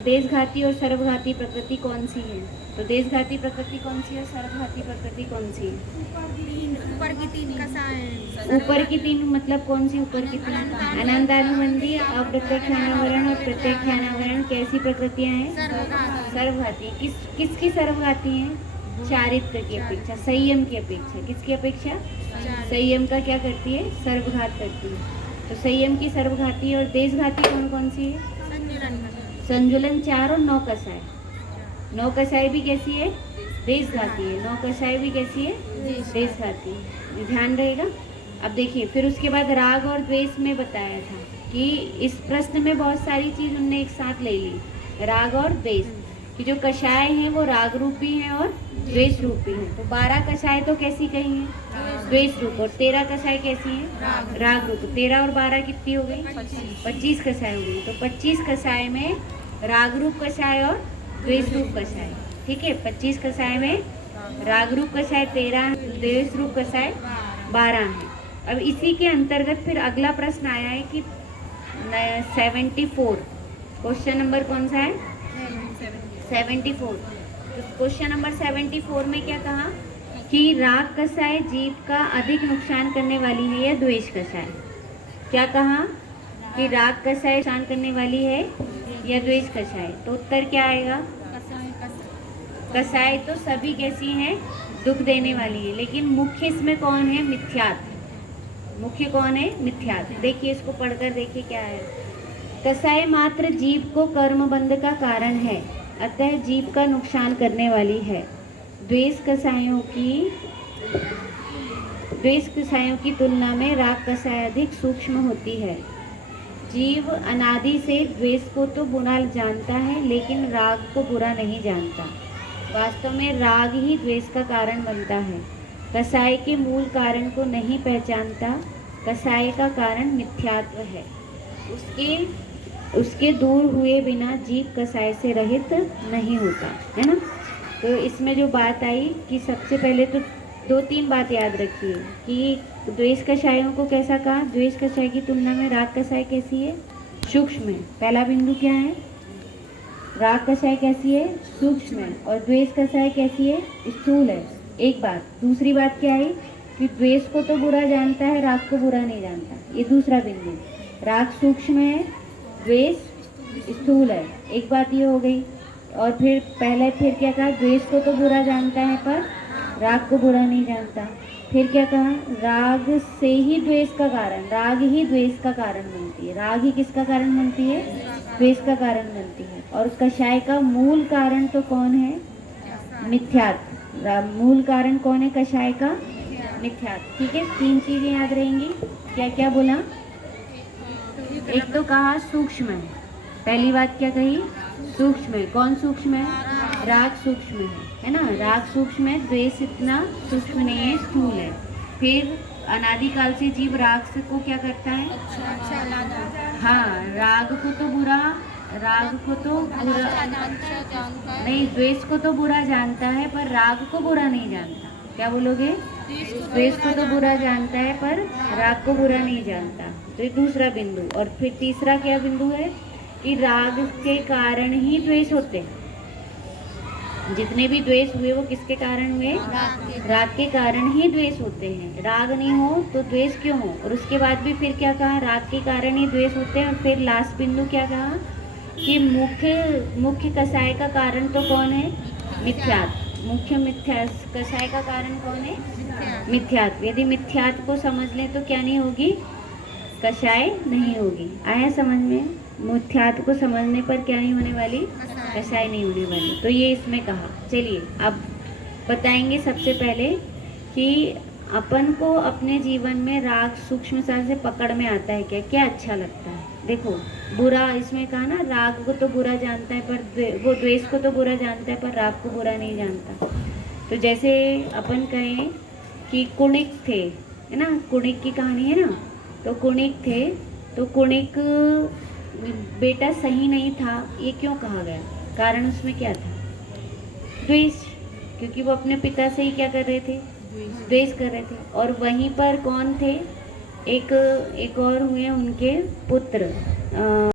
देशघाती और सर्वघाती प्रकृति कौन सी है? तो देशघाती प्रकृति कौन सी है और सर्वघाती प्रकृति कौन सी है? ऊपर की तीन कसाएं। ऊपर की तीन मतलब कौन सी ऊपर की तीन? अनंतानुबंधी, अप्रत्यक्षानावरण और प्रत्यक्षानावरण कैसी प्रकृतियां हैं? सर्वघाती। किसकी सर्वघाती हैं? चारित्र की अपेक्षा, संयम की अपेक्षा। किसकी अपेक्षा? संयम का क्या करती है? सर्वघात करती है। तो संयम की सर्वघाती और देशघाती कौन कौन सी है? संजुलन 4 और 9 कसाय। 9 कसाय भी कैसी है? देशघाती है। 9 कसाय भी कैसी है? देशघाती है। ध्यान रहेगा। अब देखिए, फिर उसके बाद राग और द्वेष में बताया था कि इस प्रश्न में बहुत सारी चीज उनने एक साथ ले ली। राग और द्वेष कि जो कषाय हैं वो राग रूपी हैं और द्वेष रूपी हैं। तो 12 कषाय तो कैसी कही है? द्वेष रूप। और 13 कषाय कैसी है? राग रूप। 13 और 12 कितनी हो गई? 25 कषाय हो गई। तो 25 कषाय में राग रूप कषाय और द्वेष रूप कषाय, ठीक है। 25 कषाय में राग रूप कषाय 13, द्वेष रूप कषाय 12 है। अब इसी के अंतर्गत फिर अगला प्रश्न आया है कि 74 क्वेश्चन नंबर कौन सा है? 74। तो क्वेश्चन नंबर 74 में क्या कहा कि राग कषाय जीव का अधिक नुकसान करने वाली है या द्वेष कषाय? क्या कहा कि राग कषाय नुकसान करने वाली है या द्वेष कषाय? तो उत्तर क्या आएगा? कषाय तो सभी कैसी हैं? दुख देने वाली है। लेकिन मुख्य इसमें कौन है? मिथ्यात्व। मुख्य कौन है? मिथ्यात्व। देखिए, इसको पढ़कर देखिए क्या है। कषाय मात्र जीव को कर्मबंध का कारण है, अतः जीव का नुकसान करने वाली है। द्वेष कषायों की तुलना में राग कषाय अधिक सूक्ष्म होती है। जीव अनादि से द्वेष को तो बुरा जानता है, लेकिन राग को बुरा नहीं जानता। वास्तव में राग ही द्वेष का कारण बनता है। कषाय के मूल कारण को नहीं पहचानता। कषाय का कारण मिथ्यात्व है। उसके दूर हुए बिना जीव कषाय से रहित नहीं होता, है ना। तो इसमें जो बात आई कि सबसे पहले तो 2-3 बात याद रखिए कि द्वेष कषायों को कैसा कहा? द्वेष कषाय की तुलना में राग कषाय कैसी है? सूक्ष्म है। पहला बिंदु क्या है? राग कषाय कैसी है? सूक्ष्म है। और द्वेष कषाय कैसी है? स्थूल है। एक बात। दूसरी बात क्या है कि द्वेष को तो बुरा जानता है, राग को बुरा नहीं जानता। ये दूसरा बिंदु। राग सूक्ष्म है, द्वेष स्थूल है। एक बात ये हो गई। और फिर क्या कहा? द्वेष को तो बुरा जानता है पर राग को बुरा नहीं जानता। फिर क्या कहा? राग से ही द्वेष का कारण, राग ही द्वेष का कारण बनती है। राग ही किसका कारण बनती है? द्वेष का कारण बनती है। और कषाय का मूल कारण तो कौन है? मिथ्यात्व। मूल कारण कौन है कषाय का? मिथ्यात्व। ठीक है, 3 चीजें याद रहेंगी। क्या क्या बोला? एक तो कहा सूक्ष्म है। पहली बात क्या कही? सूक्ष्म है। कौन सूक्ष्म है? राग सूक्ष्म है ना। राग सूक्ष्म है, द्वेष इतना सूक्ष्म नहीं है, स्थूल है। फिर अनादिकाल से जीव राग से को क्या करता है? हाँ, राग को तो बुरा नहीं, द्वेष को तो बुरा जानता है पर राग को बुरा नहीं जानता। क्या बोलोगे? द्वेष को तो बुरा जानता है पर राग को बुरा नहीं जानता। तो ये दूसरा बिंदु। और फिर तीसरा क्या बिंदु है कि राग के कारण ही द्वेष होते हैं। जितने भी द्वेष हुए वो किसके कारण हुए? राग के कारण ही द्वेष होते हैं। राग नहीं हो तो द्वेष क्यों हो? और उसके बाद भी फिर क्या कहा? राग के कारण ही द्वेष होते हैं। और फिर लास्ट बिंदु क्या कहा कि मुख्य कषाय का कारण तो कौन है? मिथ्यात्व। कषाय का कारण कौन है? मिथ्यात्व। यदि मिथ्यात्व को समझ लें तो क्या नहीं होगी? कषाय नहीं होगी। आया समझ में? मिथ्यात्व को समझने पर क्या नहीं होने वाली? कषाय नहीं होने वाली। तो ये इसमें कहा। चलिए अब बताएंगे सबसे पहले कि अपन को अपने जीवन में राग सूक्ष्मता से पकड़ में आता है क्या क्या अच्छा लगता है। देखो, बुरा इसमें कहा ना, राग को तो बुरा जानता है पर वो द्वेष को तो बुरा जानता है पर राग को बुरा नहीं जानता। तो जैसे अपन कहें कि कुणिक थे, है ना, कुणिक की कहानी है ना। तो कुणिक थे, तो कुणिक बेटा सही नहीं था। ये क्यों कहा गया? कारण उसमें क्या था? द्वेष। क्योंकि वो अपने पिता से ही क्या कर रहे थे? द्वेष कर रहे थे। और वहीं पर कौन थे? एक और हुए उनके पुत्र